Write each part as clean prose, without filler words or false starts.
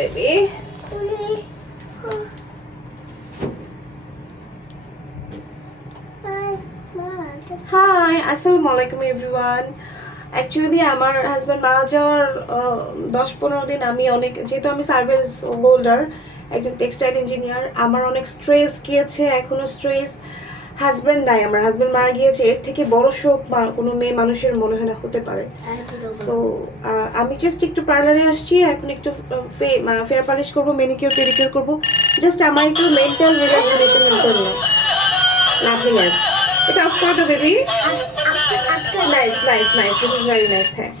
baby. Hi, আসসালামু আলাইকুম everyone. Actually আমার হাজব্যান্ড মারা যাওয়ার 10-15 দিন আমি অনেক, যেহেতু আমি সার্ভিস হোল্ডার, একজন টেক্সটাইল ইঞ্জিনিয়ার, আমার অনেক স্ট্রেস গিয়েছে, এখনো স্ট্রেস। হাজব্যান্ড নাই, আমার হাজব্যান্ড মারা গিয়েছে, এর থেকে বড় শোক কোনো মেয়ে মানুষের মনে হয় না হতে পারে। সো আমি জাস্ট একটু পার্লারে আসছি, এখন একটু ফেয়ার পালিশ করবো, ম্যানিকিউর পেডিকিউর করবো, জাস্ট আমার একটু মেন্টাল রিল্যাক্সেশনের জন্য, নাথিং এলস। এটা অফ করে দাও baby. Nice nice nice, this is very nice. হ্যাঁ,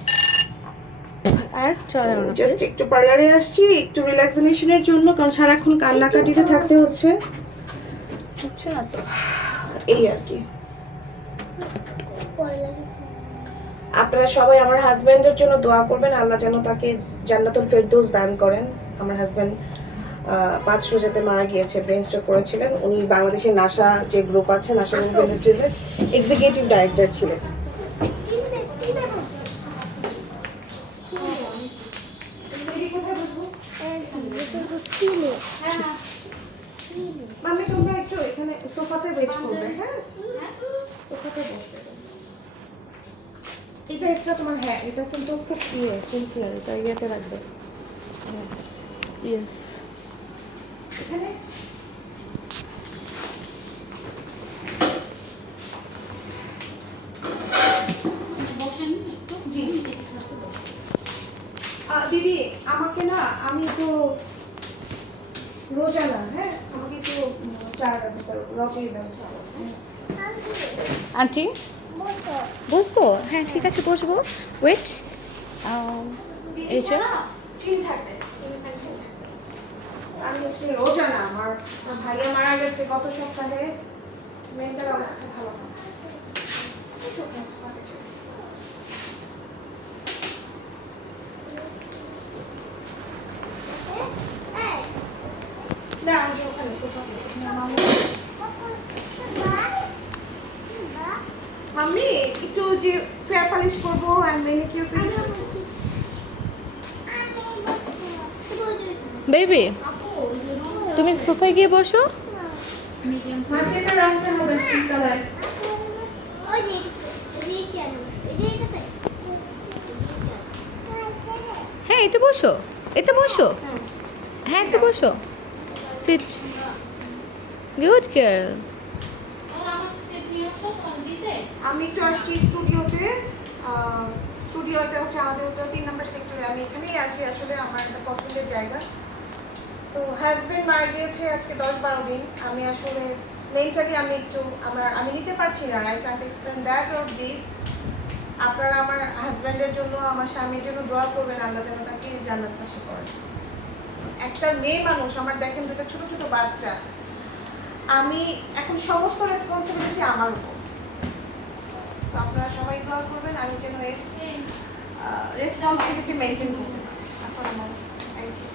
আর চলে না জাস্ট একটু পার্লারে আসছি একটু রিল্যাক্সেশনের জন্য, কারণ সারাক্ষণ কান্নাকাটিতে থাকতে হচ্ছে, হচ্ছে না তো। এই আর কি। আপনারা সবাই আমার হাজব্যান্ডের জন্য দোয়া করবেন, আল্লাহ যেন তাকে জান্নাতুল ফেরদৌস দান করেন। আমার হাজব্যান্ড 5 রোজাতে মারা গিয়েছে, ব্রেন স্ট্রোক করেছিলেন। উনি বাংলাদেশের নাসা যে গ্রুপ আছে, নাসা গ্রুপ ইন্ডাস্ট্রিজের এক্সিকিউটিভ ডাইরেক্টর ছিলেন। মামি তোমরা একটু এখানে সোফাতে ওয়েট করবে, হ্যাঁ সোফাতে বসবে। এটা একটা তোমার, হ্যাঁ এটা কিন্তু খুব সিনসিয়ার, এটা ইয়েতে রাখবে। ইয়েস। এখানে দিদি আমাকে না, আমি তো রোজা না, হ্যাঁ আমাকে একটু চার ব্যবস্থা, রজের ব্যবস্থা করো, হ্যাঁ? আন্টি বসবো? হ্যাঁ ঠিক আছে বসবো। ওয়েট, এই যে চিন থাকবে। আমি হচ্ছে রোজা না, আমার ভাইয়া মারা গেছে গত সপ্তাহে, মেন্টাল অবস্থা ভালো না। না ওই যে ওখানে সোফাতে। মাম্মি একটু যে ফেয়ার পালিশ করবো আর ম্যানিকিউর করবো। বেবি তুমি সোফায় গিয়ে বসো। মার্কেটে রাখতে হবে কালার। হ্যাঁ এতে বসো, এতে বসো, হ্যাঁ এতে বসো। Seat, good girl. আমি একটু আসছি স্টুডিওতে। স্টুডিওতে হচ্ছে আমাদের উত্তর 3 নম্বর সেক্টরে, আমি এখানেই আসি, আসলে আমার একটা পছন্দের জায়গা। সো হাজব্যান্ড মারা গিয়েছে আজকে 10-12 দিন। আমি আসলে মেন্টালি আমি একটু আমি নিতে পারছি না, I can't explain that or this. আপনারা আমার হাজব্যান্ডের জন্য, আমার স্বামীর জন্য দোয়া করবেন, আল্লাহ যেন তাকে জান্নাত পাশে করেন। একটা মেয়ে মানুষ, আমার দেখেন দুটো ছোট ছোট বাচ্চা, আমি এখন সমস্ত রেসপন্সিবিলিটি আমার উপর। সো আপনারা সবাই দোয়া করবেন আমি যেন রেসপন্সিবিলিটি মেনটেন করতে পারি। আসসালামু আলাইকুম, থ্যাংক ইউ।